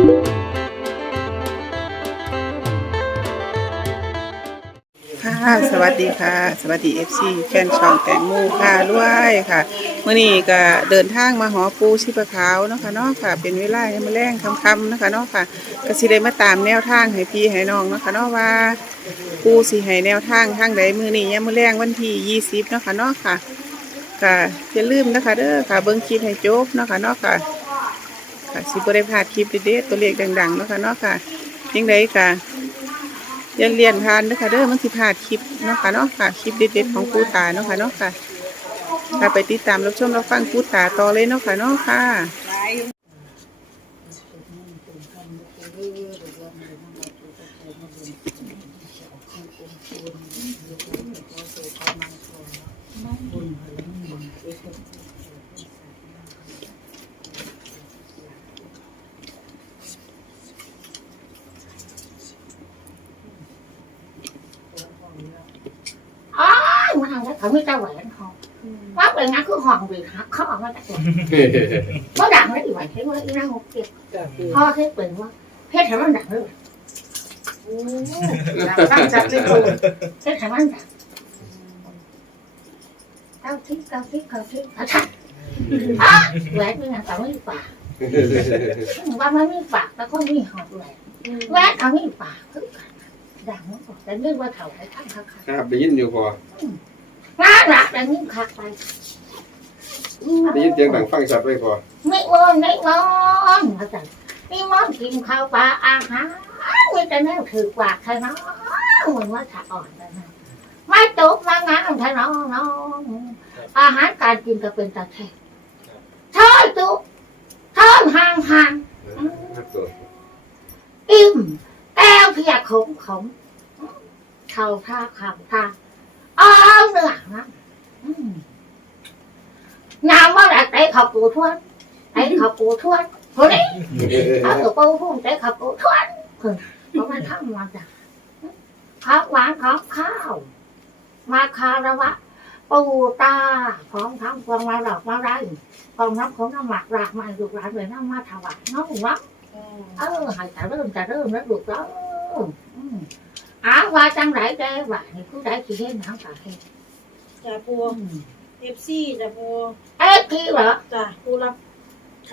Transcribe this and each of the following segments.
ค่ะสวัสดีค่ะ สวัสดีเอฟซีแฟนช่องแตงโมค่ะด้วยค่ะเมื่อนี้ก็เดินทางมาหอปูชิปะขาวเนาะค่ะเนาะค่ะ เป็นเวลายังมาแรงคำๆนะคะเนาะค่ะก็สิได้มาตามแนวทางให้พี่ให้น้องเนาะค่ะเนาะว่าปูสิให้แนวทางทางใดมือนี้ยังมาแรงวันที่ยี่สิบเนาะค่ะเนาะค่ะค่ะอย่าลืมนะคะเด้อค่ะเบิ้งคลิปให้จบเนาะค่ะเนาะค่ะ ค่ะสิบได้พลาดคลิปเด็ดๆตัวเลขดังๆเนาะค่ะเนาะค่ะยังไงค่ะอย่าเรียนทานนะคะเด้อมันสิพลาดคลิปเนาะค่ะเนาะค่ะคลิปเด็ดๆของกูตาเนาะค่ะเนาะค่ะถ้าไปติดตามรับชมรับฟังกูตาต่อเลยเนาะค่ะเนาะค่ะ เขาไม่จะแหวนเขาว่าเป็นงั้นคือห้องดีฮะเขาออกมาจากตัวเขาดังเลยอีกวันใช่ไหมอีนั่งหกเจ็ดพ่อให้เปิดว่าเพชรทำมันดังเลยตั้งจับเลยคุณเพชรทำมันดังเก้าทิศเก้าทิศเก้าทิศเขาชัดอะแหวนเป็นงั้นเขาไม่ปากว่ามันไม่ปากแต่ก็ไม่หอบแหวนแหวนเขาไม่ปากคือกันดังมากแต่เรื่องว่าเขาไปทั้งเขาครับได้ยินอยู่พอ น่ารักแต่นิ่มคักไปได้ยินเสียงดังฟังชัดเลยพอไม่วอนไม่วอนเข้าใจไม่วอนกินข้าวปลาอาหารไม่แต่แม่ถือกว่าใช่ไหมเหมือนว่าขาอ่อนแต่นะไม่จบมางานใช่น้องน้องอาหารการกินก็เป็นตะแคงใช่จุทอนห่างห่างครับตัวอิ่มแก้วเพียขมขมเข่าท่าเข่าท่าเอาเนื้อนะอืมน้ำว่าอะไรเตะ ขับปูทวนเตะขับปูทวนคนนี้เอาตัวปูพุ่งเตะขับปูทวนคนเพราะมันทำมาจากข้าวหวานของข้าว มาคารวะปูตาพร้อมทั้งพวงมาดอกมาไรพร้อมทั้งของน้ำหมักรากมาดูร้านเลยน้ำมาถวายน้องวะเออให้จะเริ่มจะเริ่มแล้วลูกแล้วอืมอ้าวว่าจังไรแกว่านี่ผู้ใดสิเห็นน้ำตาเห็นจ้าปู เอฟซีจ้าปูเอ๊ะพี่เหรอจ้าปูรับ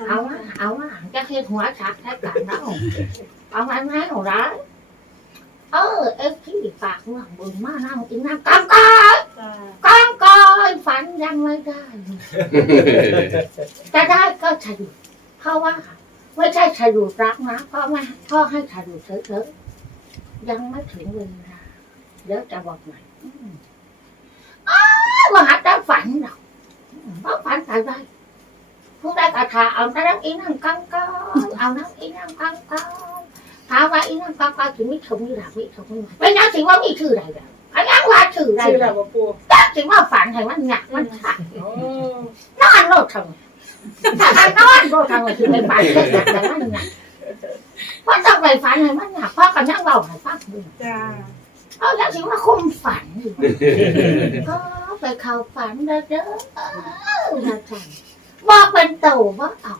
เอามาเอามาจะเห็นหัวชักแค่กันแล้วเอามันให้หนูได้เออเอ๊ะพี่ฝากเมืองบุญมานั่งกินน้ำกังกอยจ้ากังกอยฝันยังไม่ได้จะได้ก็ฉลุดเพราะว่าไม่ใช่ฉลุดรักนะเพราะไม่พ่อให้ฉลุดเฉยๆยังไม่ถึงเวลาเดี๋ยวจะบอกใหม่อืมอ้าวมาหาแต่ ฝันหรอกเพราะฝันตายได้ผู้ได้กระทาเอาแต่น้ำอีนั่งกังก็เอาน้ำอีนั่งกังก็ถามว่าอีนั่งกังก็ถึงไม่ชมไม่หลับไม่ชมไม่หลับเป็นยังสิว่ามีชื่ออะไรแบบอันยังว่าชื่ออะไรชื่อแบดับบปูตั้งสิว่าฝันให้มันหนักมันขาดโอ้นอนโลดทำไมถ้าการนอนโลดทำไมถึงไปฝันให้หนักแต่มันหนักเพราะต้องไปฝันให้มันหนักเพราะกันนั่งเบาให้ฟังดูจ้าเอาอย่างที่ว่าคุมฝันอยู่ก็ ไปเข้าฝันเด้อเด้อนะจ๊ะบอกเป็นโตว่าเอา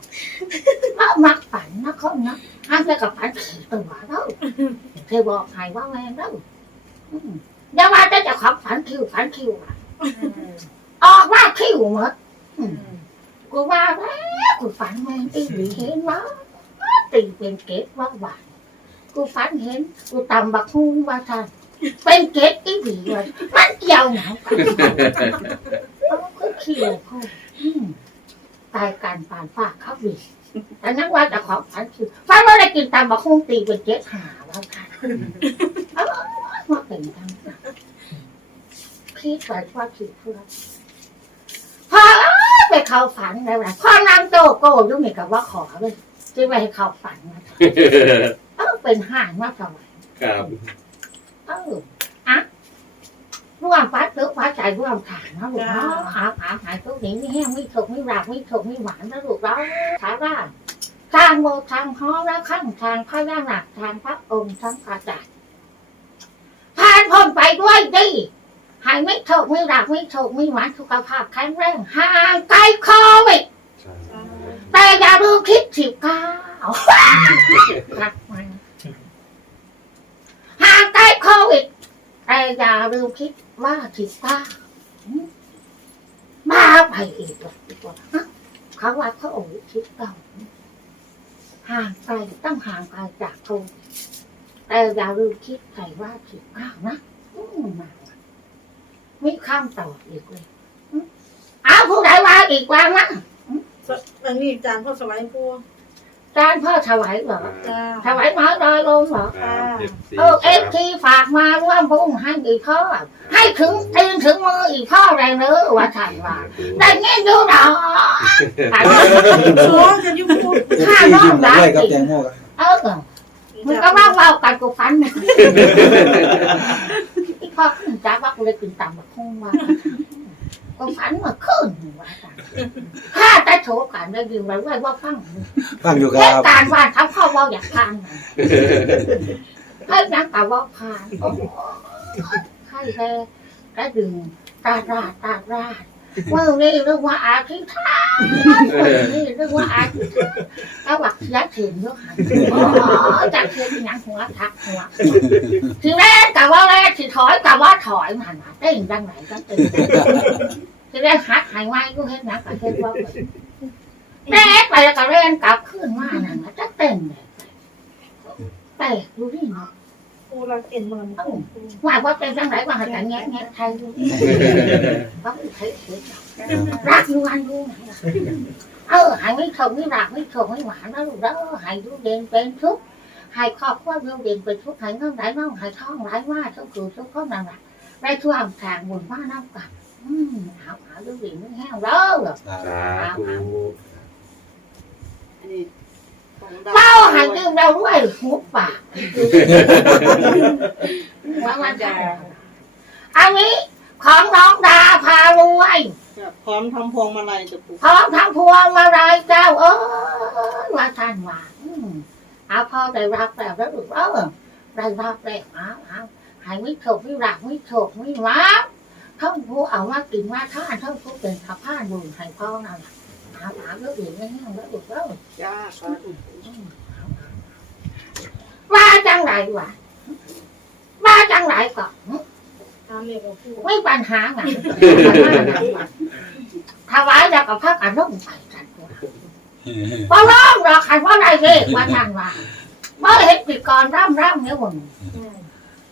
ว่ามักฝันนะเขานะห้ามไปกับฝันขี่ตัวแล้วเคยบอกใครว่าแม่แล้วย่ามาจะจะขับฝันคิวฝันคิวอะออกมาคิวหมดกูว่าแล้วกูฝันแม่งตีเห็นวะตีเป็นเกตว่าหวานกูฝันเห็นกูตำบักฮุ้งว่าท่าน เป็นเกตอีหลีวะมันเกี่ยวหนังกันเอาคือเขียวเขาอืมตายการปานฝากเขาวีแต่นั่งว่าจะขอฝันคือฝันว่าได้กินตำบักฮุ้งตีเป็นเกตหาแล้วค่ะเออว่าเป็นทางนั้นพี่ฝันว่าคือเพื่อนพอไปเข้าฝันแล้วนะพ่อนางโตโก้ยุ่งนี่กับว่าขอเลยที่ไปให้เข้าฝันนะเออเป็นห่างมากสมัยครับ เอออะร่วมฟ้าตึกฟ้าใจร่วมฐานนะลูกเนาะอาผาหายทุกนี้ไม่แห้งไม่ถกไม่รากไม่ถกไม่หวานนะลูกเนาะถามว่าทางโบทางห้องและข้างทางพระย่างหนักทางพระองค์ทั้งกระจายผ่านพ้นไปด้วยดีหายไม่ถกไม่รากไม่ถกไม่หวานสุขภาพแข็งแรงห่างไกลโควิดแต่อย่าลืมคิดสิบเก้า อย่าดูคิดว่าคิดว่าบ้าไปอีกแล้วเขาว่าเขาโอ้คิดเก่าห่างไปต้องห่างไกลจากโทษแต่อย่าลืมคิดใส่ว่าคิดเก้านะอืมมามีคำตออีกเลยเอาผู้ใดว่าอีกว่านะอันนี้จานพ่อสวัยปู จานพ่อถวายเหรอจ้าถวายน้อยลอยลงเหรอครับเออเอฟทีฝากมาร่วมพุ่งให้อีกพ่อ ให้ถึงตีนถึงมืออีกพ่อแรงเนื้อว่าฉันว่าได้เงี้ยดูดอกอะโอ้จะยุ่งปูข้าน้องรักด้วยกับอีแตกงโมครับเออมึงก็ว่าเว่ากันกูฟันนะอีพ่อขึ้นจ้าว่ากูเลยกินต่ำบักคงว่า กูฟันมาขึ้นว่าจ้ะข้าจะโชว์กันได้ยินไว้ไว้ว่าฟังฟังอยู่คเหรัตุบการณ์ว่าเขาพ่อว่าอยากทานน่ะให้นักแต่ว่าพานโอ้โหให้แค่ได้ดึงตาราดตาราด เมื่อนี้เรื่องว่าอาทิตย์ท่านเมื่อนี้เรื่องว่าอาทิตย์ท่านถ้าวักเสียถึงยกหันโอ้จากเทียนหนังหัวทักหัวทีแรกกะว่าแรกทีถอยกะว่าถอยมันมาเต้นดังไหนก็เต้นทีแรกหักหายไว้ก็เห็นนักกะเห็นว่าแรกไปแล้วก็เล่นกลับขึ้นมานั่นนะจะเต้นเลยแปลกดูดิเนาะ ปูเราเอ็นมันว่าว่าเป็นจังไรว่าหากันแง่แง่ไทยดูเขาเฮ้ยเฮ้ยรักอยู่อันดูไหนล่ะเออหายไม่ชมไม่รักไม่ชมไม่หวานนะลูกเด้อหายดูเด่นเป็นทุกหายครอบครัวดูเด่นเป็นทุกหายเงินไหลน้องหายท้องไหลว่าทุกคือทุกข้อนั่นแหละได้ช่วงทางบุญว่าน้ำกันอืมเอาเอาดูดีไม่แห้งเด้อสาธุ เฝ้าหายดื่มเราด้วยหุบปากว่าว่าจะอันนี้ของน้องดาพารวยพร้อมทำพวงมาลัยจะปูพร้อมทั้งพวงมาลัยเจ้าเออว่าท่านว่าอืมเอาพอได้รับแล้วแล้วลูกเออได้รับแล้วเอาเอาใหายไม่โฉกไม่รักไม่โฉกไม่รักท่านผู้เอามากินมาท่านท่านผู้เป็นข้าผ้าบุญให้พ่อนั่นแหละเอาเอาแล้วอื่นไม่แห้งแล้วลูกเออจ้าสาธุว่า จังไรวะว่าจังไรก่อนตามเรียกว่าปูไม่ปัญหาไงถวายแล้วก็พักอารมณ์ไปกันตัวพอร้องหรอกใครว่าไรเด็กว่าท่านว่าเมื่อเห็นปีกรร่ำร่ำเนี่ยผม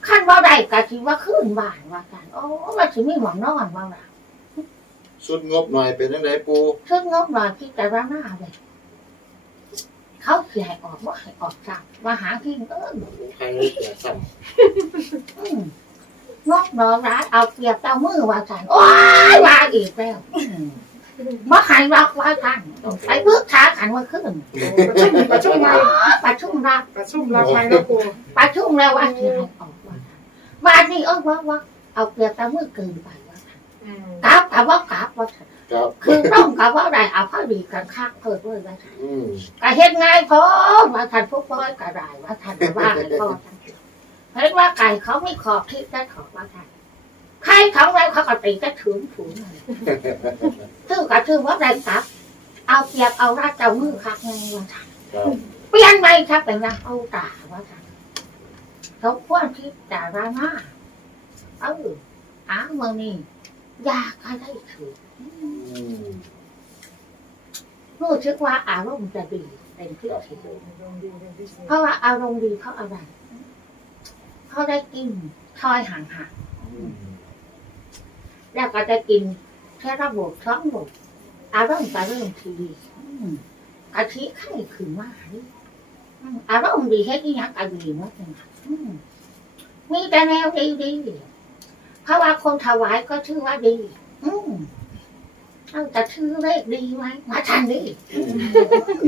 ขั้นว่าไรกะทิว่าขึ้นบ้านว่ากันโอ้มาถึงมีหมอนนอนว่าล่ะสุดงบหน่อยเป็นยังไงปูซึ่งงบหน่อยที่จะร่างหน้าเลย เขาเสียให้ออกว่าให้ออกจากมาหาที่เออใครเลยแต่สั่นอืมงอกหนอร้ายเอาเปรียบเต้ามือว่ากันโอ้ยว่าอีกแล้วอืมมาหายรักว่ากันไปเบิกช้าขันมาขึ้นประชุมประชุมมาประชุมรักประชุมราคาแล้วปูประชุมแล้วว่าที่ให้ออกว่าว่านี่เออว่าว่าเอาเปรียบเต้ามือเกินไปว่ากันกราบกับว่ากราบว่ากัน ครับคือต้องกับว่าได้เอาพอดีกันคักเพิ่มด้วยว่ากันอืมก็เฮ็ดง่ายพอว่าทันพวกพ่อยก็ได้ว่าทันว่าให้พ่อทันเห็นว่าไก่เขาไม่ขอบที่ได้ขอบว่าทันใครของเราเขาก็ตีก็ถึงถึงถือก็ถือว่าได้ตับเอาเปรียบเอาราชเจ้ามือคักไงว่าทันครับเปลี่ยนไปครับเป็นนางเอาตาว่าทันเขาควรที่จะราหน้าเอออ้าวเมืองนี้อ ยากให้ได้ถืออืมรู้สึกว่าอารมณ์จะดีเป็นพิเศษเพราะว่าอารมณ์ดีเพราะอะไรเขาะได้กินทอยห่างๆแล้วก็จะกินแค่ระบบท้องหมดอารมณ์จะเริ่มทีดีอืมอาทิไข้ขึ้นมาอารมณ์ดีให้ที่ยักอดีมากเลยมีแต่แนวดีๆ เพราะว่าคนถวายก็ชื่อว่าดี อืมเอาแต่ชื่อเลขดีไหมมาทันดีอืม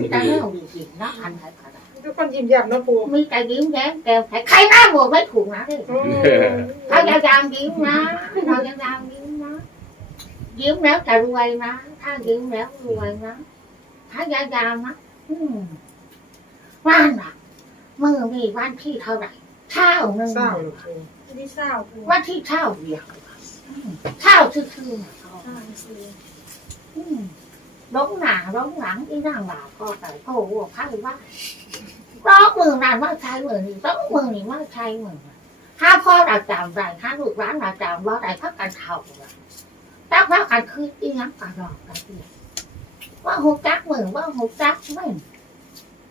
แต่แนวดีจริงนะอันไหนก็ได้ทุกคนยิ้มแย้มนะปูมีแต่ยิ้มแย้มแก้มใสใครหน้าบวไม่ถูกนะเด้เราจะยามยิ้มนะเราจะยามยิ้มนะยิ้มแล้วจะรวยนะถ้ายิ้มแล้วรวยนะถ้ายายามนะอืมวันน่ะมื่อมีวันที่เท่าไหร่เช้าหนึ่งเศร้าปู ที่เศร้าปูวันที่เช้าเดียวอืมเช้าชื่อๆน่ะเขาอืมร้องหนาร้องหลังอีนั่งหลาก็แต่โอ้โหพักว่าร้องมือนานว่าใช้มือนี่ต้องมือนี่ว่าใช้มือถ้าพ่อเราจำได้ถ้าลูกร้านเราจำว่าได้พักกันเท่าตั้งพักกันคืออีนังกระดอกกระเดียวว่าหูจักมือว่าหูจักไม่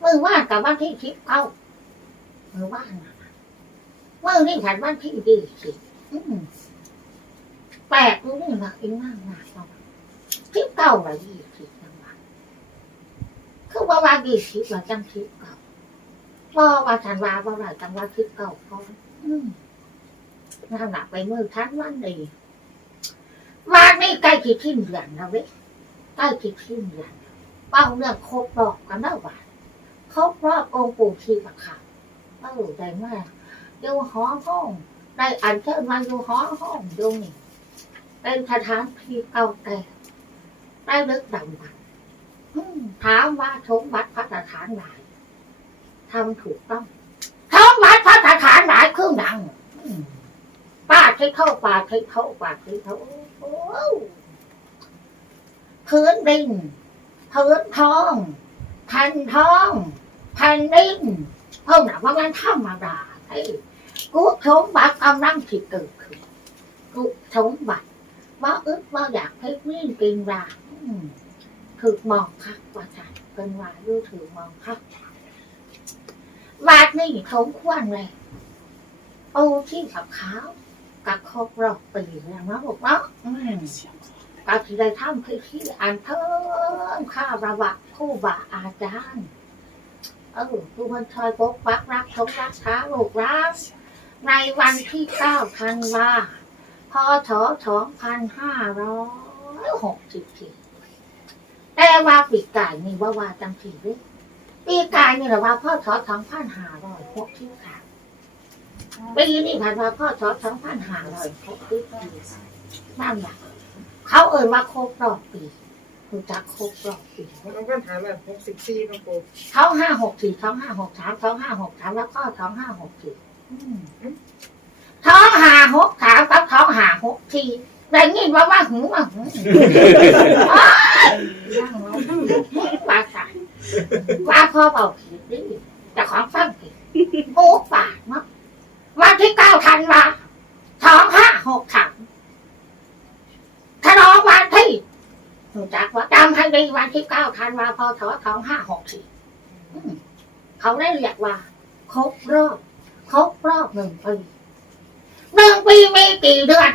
มือว่ากับว่าที่คิดเอามือว่านะ มือนี่ผันว่าที่ดีสิอืมแปลกรู้นี่ว่าอีนั่งหนักเราคิดเก่าอะไรดีสิจังหวะคือว่าว่าดีสิว่าจังคิดเก่าว่าว่าฉันว่าว่าอะไรจังว่าคิดเก่าพออืมนั่นแหละไปมือทันวันดีวันนี้ใกล้คิดทิ้งเดือนนะเว้ยใกล้คิดทิ้งเดือนเป้าเรื่องครบรอบกันแล้วว่าครบรอบองค์ปู่ชีพะขาวเป้าใจแม่ อยู่หอห้องได้อันเชิญมาอยู่หอห้องดูนี่เป็นสถานที่เก่าแก่ได้ลึกดำบันอืมถามว่าชมบัตรพระสถานไหนทำถูกต้องท้องวัดพระสถานหลายเครื่องดังป้าใช้เข้าป่าใช้เข้าป่าใช้เข้าพื้นดินพื้นทองแผ่นทองแผ่นดินเพิ่งหนักว่ามันธรรมดา กูสมบัติกำลังผิดเกิดขึ้นกูสมบัติว่าอึดว่าอยากให้วิ่งกินราอืมถือมองคักว่าจันเป็นว่าดูถือมองคักบาทนี่เขาควรเลยโอ้ที่กับขาวกับครบรอบปีแล้วนะบอกว่ากับที่ได้ทำคือที่อ่านเพิ่มข้าระวักผู้บาอาจารย์ เออผู้มันชอยปกปักรักทงรักษาลูกรักในวันที่เก้าธันว่าพศสองพันห้าร้อยหกสิบสี่แต่ว่าปีกไก่นี่ว่าว่าจังสีด้วยปีกายนี่แหละว่าพ่อทอสองพันห้าร้อยหกที่ค่ะปีนี้ผ่านมาพ่อทอสองพันห้าร้อยหกที่ค่นั่นแหละเขาเอ่ยว่าครบรอบปี คุณจักครบรอบปีน้องก็ถามแบบหกสิบสี่นะปูเขาห้าหกสี่เขาห้าหกสามเขาห้าหกสามแล้วก็สองห้าหกสี่ท้องหาหกสามกับท้องหาหกสี่แต่ยินว่าว่าหูว่าหูอ้ายนั่งร้องว่าใส่ว่าพ่อเบาผิดดิแต่ของฟังผิดโอ้ปากเนาะวันที่เก้าธันวาสองห้าหกสามถ้าน้องวัน ที่รู้จักว่าจำให้ดีวันที่เก้าธันวาพศสองห้าหกสี่อืมเขาได้เรียกว่า ครบรอบครบรอบหนึ่งปีหนึ่งปีมีกี่เดือน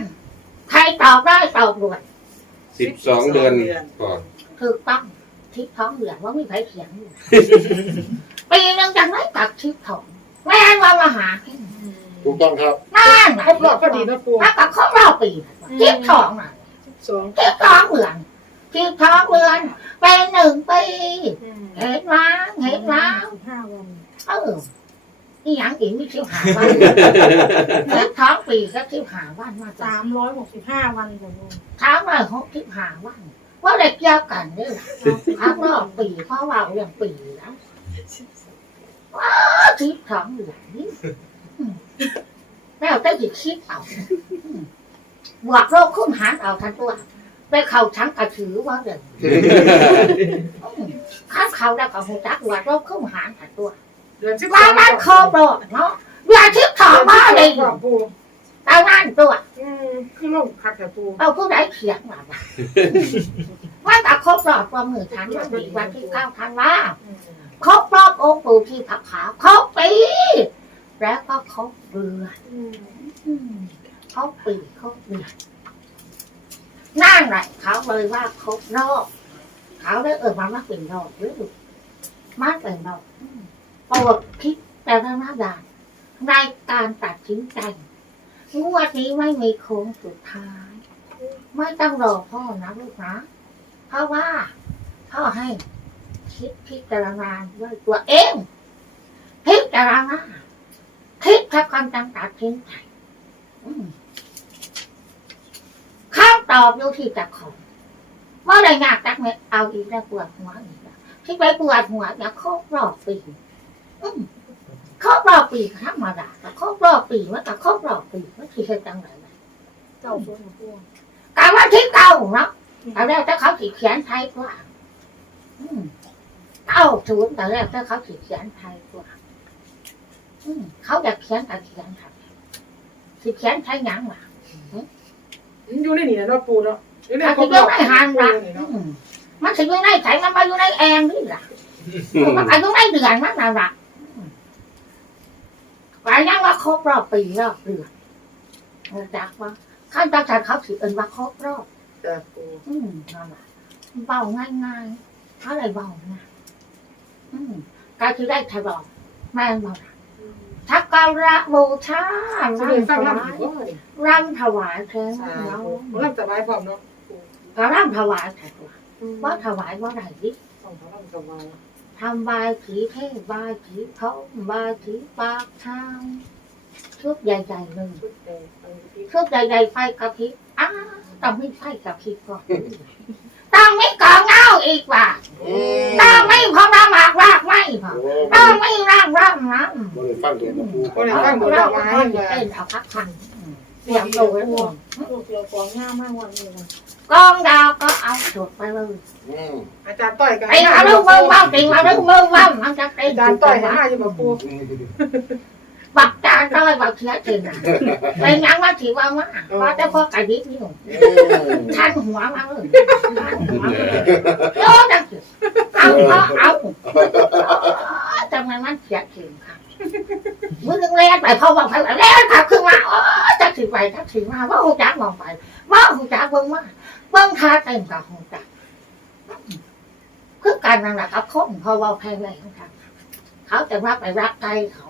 ใครตอบได้ตอบด่วนสิบสองเดือนก่อนถูกต้องทิศท้องเดือนว่ามีใครเขียนอยู่ปีหนึงจังไรกับทิศท้องแม่นว่ามาหาขึ้นถูกต้องครับนั่นน่ะครบรอบพอดีนะปูถ้ากับครบรอบปีทิศท้องน่ะสองทิศท้องเดือน ทิศท้องเดือนเป็นหนึ่งปีเห็นล้างเห็นล้างห้าวันเออนี่ยังอีกไม่ทิศหาวันทิศท้องปีก็ทิศหาวันมาจ้าสามร้อยหกสิบห้าวันค่ะปูถามว่าหกทิศหาวันว่าเด็กเกี่ยวกันเนี่ยครบรอบปีเพราะว่าเรื่องปีนะทิพย์ของเหลืองนี่อืมแล้วได้หยิบคิดเอาอืมบวกโรคคุ้มหารเอาทันตัว ได้เข่าทั้งกระถือว่าเดิมข้าเขาได้กับหูจักบวกโรคคุ้มหารทันตัวเดือนสิบสว่าองมันโคโบรเนาะเวลาทิพย์ของมาเลยกว่าปูตานั่นตัวอืมคือลงคักแต่ปูเอาผู้ใดเขียนมาบ้างว่าแต่ครบรอบประมือทันวันที่วันที่เก้าธันวาอืมครบรอบองค์ปู่ที่ผักขาวครบปีแล้วก็ครบเดือนอืมอืมเขาปีเขาเดือน นั่นแหละเขาเลยว่าครบรอบเขาเลยเออมันมาเป็นรอบหรือมาเป็นรอบอืมโปรดคิดแต่ละนาดานในการตัดสินใจงวดนี้ไม่มีโค้งสุดท้าย ไม่ต้องรอพ่อนะลูกนะเพราะว่าพ่อให้คิดพิจารณาด้วยตัวเองพิจารณาคิดถ้าความจำตัดสินใจ ตอบอยู่ที่จักของเมื่อไรอยากจักเม็ดเอาอีกแล้วปวดหัวอีกแล้วที่ไปปวดหัวอยากครบรอบปีอืมครบรอบปีธรรมดาแต่ครบรอบปีมันก็ครบรอบปีมันคือเหตุจังไรนะเก้าศูนย์ค่ะปูการว่าที่เก่าเนาะแต่แรกถ้าเขาขีเขียนไทยกว่าอืมเก้าศูนย์แต่แรกถ้าเขาขีเขียนไทยกว่าอืมเขาอยากเขียนแต่เขียนครับสิเขียนใช้หยังล่ะ อยู่ในนี่นะเนาะปูเนาะอยู่ในถ้าครสิบอรยู่อบในหางล่ะนี่เนาะอืมมันสิอยู่ในไสมันมาอยู่ในแองนี่ล่ะมันก็อยู่ในเดือนมันน่ะล่ะอืมไปยังว่าครบรอบปีรอบเดือนรู้จักว่าขั้นตอนการเขาสิเอิ้นว่าครบรอบจ้ะปูอืมนั่นแหละเบาง่ายๆเขาเลยเบาง่ายอืมการที่ได้ถลอกแม่นเบาล่ะ ทักการะบูชาจะได้ฟังรำถลำวาอียกบ่เนี่ยรำถวายแทนสาเราธุลำสบายพร้อมเนาะปูก็รำถวายแทนว่าว่าถวายว่าไหนดิต้องทำลำสบายทำบายผีเทพบายผีเขาบายผีปากทางชุดใหญ่ๆเลยชุดแดงไปที่ชุดใหญ่ๆไฟกระพริบอ้าต้องมีไฟกระพริบก่อนต้องมีกองเงาอีกว่ะอืมต้องมีพอระหมากรา กไม่พอโอ้ต้องมีร่างร่างน้ำบริฟังตัวปูคนไหนตั้งบนดอกไม้เต้นเอาพักพันเสียมตัวไว้หมลูกเดียวกองง่ามากวันนี้นะกองดาวก็เอาจุดไปเลยอาจารย์ต่อยกันตีมาลูกเบิ้งบ้างตีมาลูกเบิ้งบ้างมันจะตีอาจารย์ต่อยห้าอยู่กับปู บักจานต้อยบักเสียจริงเป็นยังว่าถือว่าว่าว่าแต่พอกระดิบนี่อืมท่านหัวมาเลยท่านหัวมาเลยโยนจังสิเอาเอาเอาทำไมมันเสียจริงค่ะมือนึงเล่นไปพอบอกไปเล่นขับขึ้นมาโอ้จักสิไปจักสิมาว่าหูจักมองไปว่าหูจักเบิ่งมาเบิ่งทาเต็มกับหูจักคือการนั่นแหละครับคงพอเว่าแพ้แม่ของเขาเขาจะรับไปรักใจเขา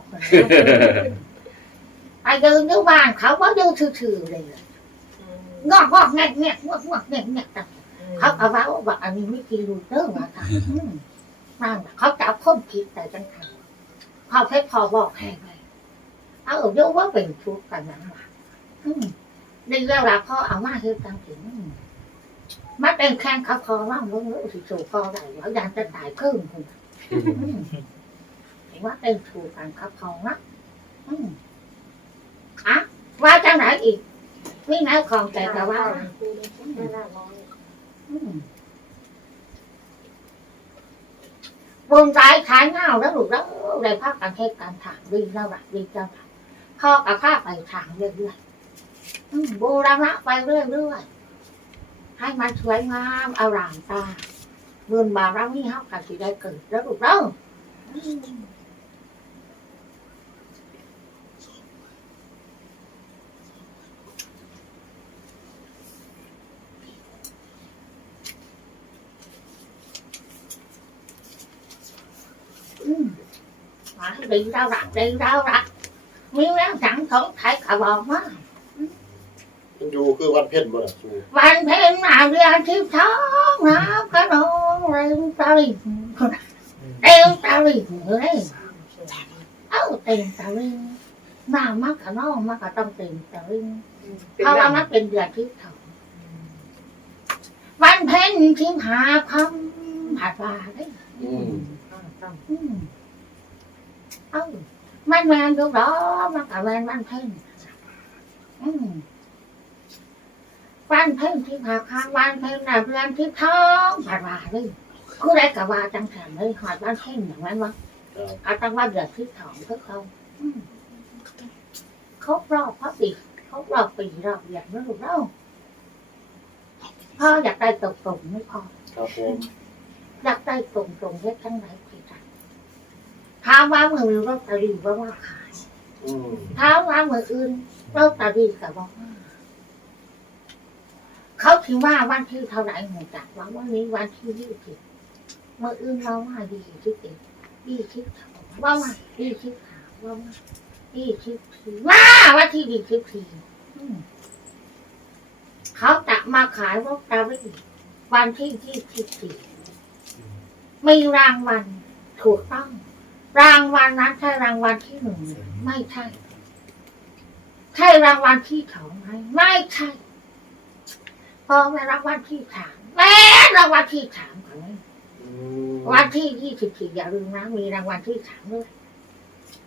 ไปเดินอยู่บ้านเขาว่าดูถือๆเลยงอกงอกแงกแงกงอกงอกแงกแงกต่างเขาเอาว่าว่าอันนี้ไม่กินลูเตอร์มาค่ะอืมนั่นน่ะเขาจับคนผิดแต่จังคันพอเพชรพอบอกแห้งเลยเอาโยกว่าเป็นชุดกันนั้นว่ะอืมดีแล้วล่ะพ่อเอามาเฮ็ดจังถึงมาเป็นแข่งเขาพอว่ามึงรู้สิสูพอได้แล้วยันจะตายเพิ่มคุณ ว่าเป็นถูกกันเขาอนะอืมอะว่าจังไหนอีกมีแนวของใจกับว่าไม่น่าร้องอืมวงใจขายเงาแล้วหลูกแล้วได้ภาพการเทศการถางดีแล้วล่ะดีจังล่ะพ่อกับภาพไปถางเรื่อยๆอืมบูรณะไปเรื่อยๆให้มันสวยงามอารามตาเงินบารามีเฮากันสิได้เกิดแล้วหลูกแล้วอื มาดีแล้วล่ะดีแล้วล่ะมีแรงสังสงไทยขาบอกมามันอยู่คือวันเพ็ญบ่ล่ะปูวันเพ็ญมาเดือนที่ท้องน้ำกระนองเร็วตาลิงเร็วตาลิงเลยเอ้าเต็มตาลิงน้ำมากกระนองมากกระต้องเต็มตาลิงเพราะว่ามันเป็นเดือนที่ท้องวันเพ็ญที่หาคำผัดว่าได้อืมอืม เอ้ามันแมนดูดอมันกับแมนวันเพ็ญอืมวันเพ็ญที่พาค้างวันเพ็ญน่ะเดือนที่ท้องผ่านมาเลยคือได้กับว่าจังแถมเลยหอดวันเพ็ญอย่างนั้นวะครับเอาตั้งว่าเดือนที่สองเพื่อเขาอืมครบรอบพระปีครบรอบปีรอบเดือนแล้วลูกเล่าพ่ออยากได้ตรงตรงๆไม่พอครับผมอยากได้ตรงตรงๆเฮ็ดทั้งไหนพี่จัน ถามว่ามือมีรถตะลีว่าว่าขายอืมถามว่ามืออื่นรถตะลีกับบอกว่าเขาคิดว่าวันที่เท่าไหร่หนูจักว่าวันนี้วันที่ยี่สิบมืออื่นเราว่าดีที่เอ็ดดีที่สองว่ามาดีที่สามว่ามาดีที่สี่ว่าวันที่ดีที่สี่อืมเขาจะมาขายรถตะลีวันที่ยี่สิบสี่มีรางวัลถูกต้อง รางวัลนั้นใช่รางวัลที่หนึ่งไหมไม่ใช่ ใช่รางวัลที่สองไหมไม่ใช่พอในรางวัลที่สามแม่รางวัลที่สามของนี้อืมวันที่ยี่สิบสี่อย่าลืมนะมีรางวัลที่สามด้วย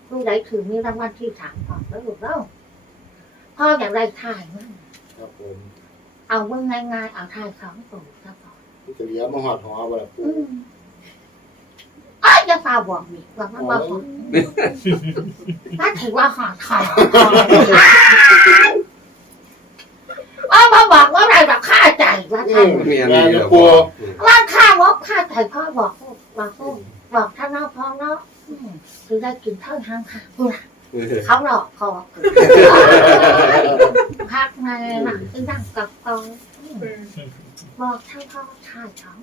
ผู้ใดถือมีรางวัลที่สามก่อนแล้วลูกเล่าพ่ออยากได้ถ่ายมั้งครับผมเอาเมื่อง่ายๆเอาถ่ายสองตัวซะก่อนมันจะเหลียมาหอดหอบ่ล่ะปู อืมอ้ายอย่าปลาบอกมีว่ามันว่าบอกถ้าถือว่าหอดคอว่ามาบอกว่าอะไรแบบค่าใจว่าอืท่านมเมียนี่เหรอพ่อว่าค่าวกค่าใจพ่อบอกบอกบอกบอกท่านน้องพ่อเนาะอืมคือได้กินเท่าทางค่ะพูดเขาหลอกคอพักในหลังที่นั่งกับกองอืมบอกเท่าพ่อชายท้อง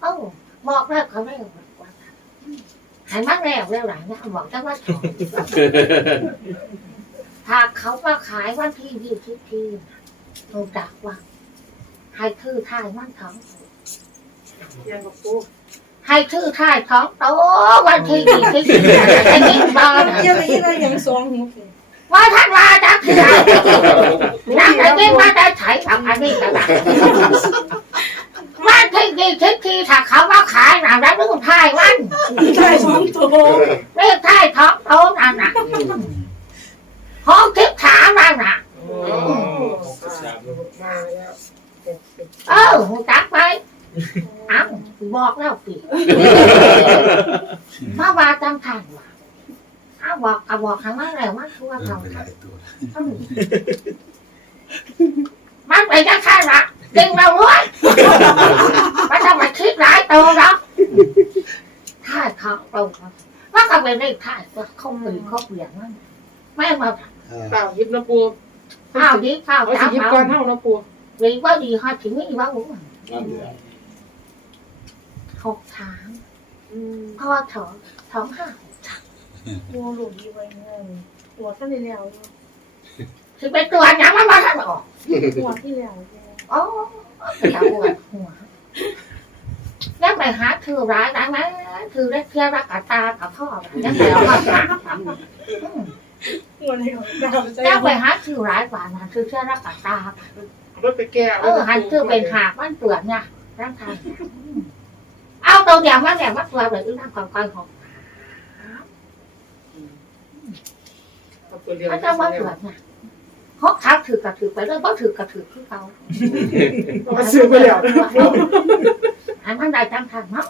เอ้าบอกแล้วเขาไม่บอกว่า หายมากแล้วแล้วหลังเนี่ยบอกจังว่าถอนถ้าเขามาขายวันที่ยี่สิบทีรู้จักว่าให้คือทายมันท้องยังกับปูให้ชื่อทายท้องโตวันที่ยี่สิบทีไอ้นี่บ้าเยี่ยมยี่ได้ยังสองหูว่าท่านว่าจักคือนั่งไอ้นี่มาได้ไถกับอันนี้กัน นะวันที่ยี่สิบทีถ้าเขามาขายหนังแล้วนึกทายวันได้สองตัวเรียกทายท้องโตนั่นน่ะห้องทิพย์ถามนั่นน่ะเออหูจักไปอ้าวบอกแล้วปีมาว่าจังทันว่ะอ้าวบอกก็บอกทางนั้นแหละว่าชัวร์เขาทันมันไปจังทันละ จริงเราด้วยมันจะมาคิดร้ายโตหรอกท่ายท้องโตว่าก็เป็นเลขท่ายก็คงเป็นครบเหรียญนั่นแม่มาเปล่ายิบนะปูข้าวดีข้าวเอาจ้าสิยิบเมาก่อนเท่านะปูดีว่าดีฮะถึงนี่ว่าหูหกทางอืมพ่อท้องท้องห้าปูหลุดดีไว้เงินตัวท่านที่แล้วคือเป็นตัวน้ำมันมาทันออกตัวที่แล้ว อ๋อจะปวดหัวแล้วไปหาคือร้ายได้ไหมคือได้เที่ยวรักกับตากับพ่อแล้วไปเอามาหาตัวในของดาวใจแล้วไปหาคือร้ายกว่านั้นคือเที่ยวรักกับตารถไปแก้เออหันคือเป็นหากมันเปลือกเนี่ยร่างกายเอาตัวเดียวมาเนี่ยมาตัวเลยอึ้งนั่งความกันของตัวเดียวมันจะว่าเปลือกเนี่ย ฮอกทักถือกระถือไปเรื่อยเพราะถือกระถือคือเขามาซื้อไปแล้วหันมันได้ตั้งทางเนาะ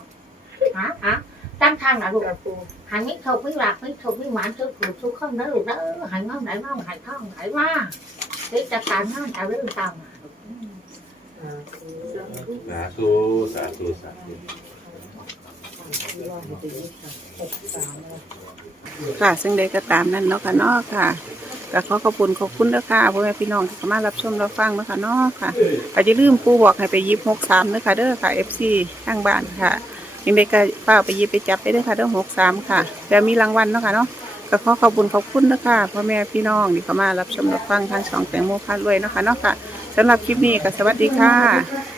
ฮะฮะตั้งทางนะลูกแต่ปูหันไม่ถูกไม่หลักไม่ถูกไม่หวานทุกข์ทุกข้อนะลูกเด้อหันน้องไหนน้องหันท่องไหนว่าที่จะการน้องจะเรื่องตามมาสาธุสาธุสาธุค่ะ ซึ่งใดก็ตามนั่นเนาะค่ะเนาะค่ะ ก็ขอขอบคุณขอบคุณเด้อค่ะพ่อแม่พี่น้องที่เข้ามารับชมรับฟังนะคะเนาะค่ะก็จะลืมปูบอกให้ไปยิบหกสามเด้อค่ะเด้อค่ะ FC ทางบ้านค่ะยังไดก็ป้าไปยิบไปจับไปเด้อค่ะเด้อหกสามค่ะจะมีรางวัลเนาะค่ะเนาะก็ขอขอบคุณขอบคุณเด้อค่ะพ่อแม่พี่น้องที่เข้ามารับชมรับฟังทางช่องแตงโมพารวยนะคะเนาะค่ะสำหรับคลิปนี้ก็สวัสดีค่ะ